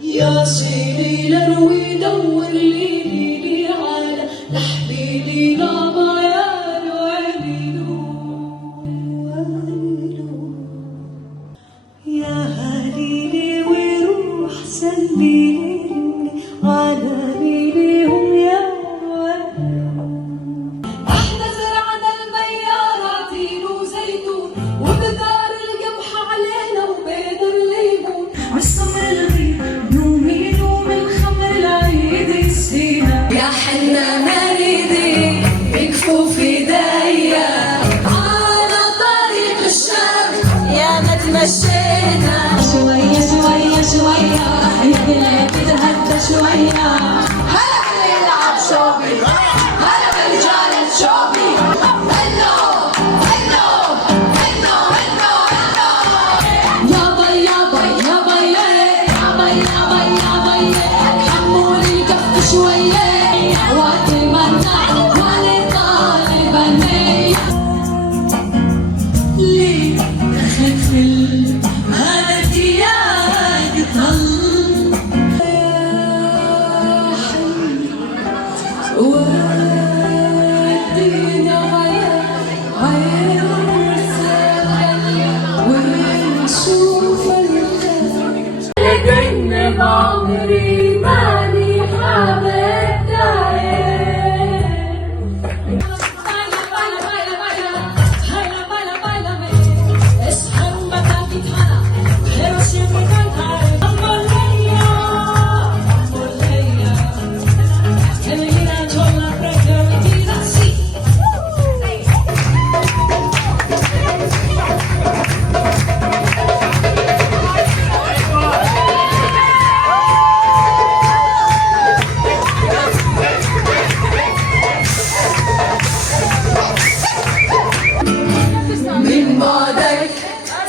يا سيدي لنوي دور لي على لحبيبي لابا يا ويلو يا هليلي وروح سلميلي على ليليهم يا ويلو. احنا زرعنا الميارات وزيتون وبدار القمح علينا وبيض الليمون عالسمر الغيب نومي نوم الخمر العيد يسقينا يا حنا مريدي بكفوف ايديا على طريق الشام يا ما تمشينا شوية شوية شوية يا بلاد تهدى شوية هلا بنلعب شوبي هلا برجال شوبي هلو هلو هلو هلو هلو يابا يابا يابا يابا يابا يابا حمولي الكف شوية وقت المنع ولي طالب النية ليه دخلت في هذا يا قطل ودينا عين ونشوف الخير لكن بعمري ماني حابت من بعدك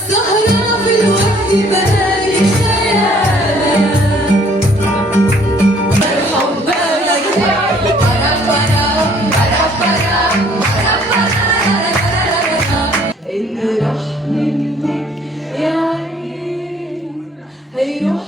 سهرة في الوقت بلاقي خيالك الحب بالك برا برا برا برا برا برا اللي راح منك يا عين هيروح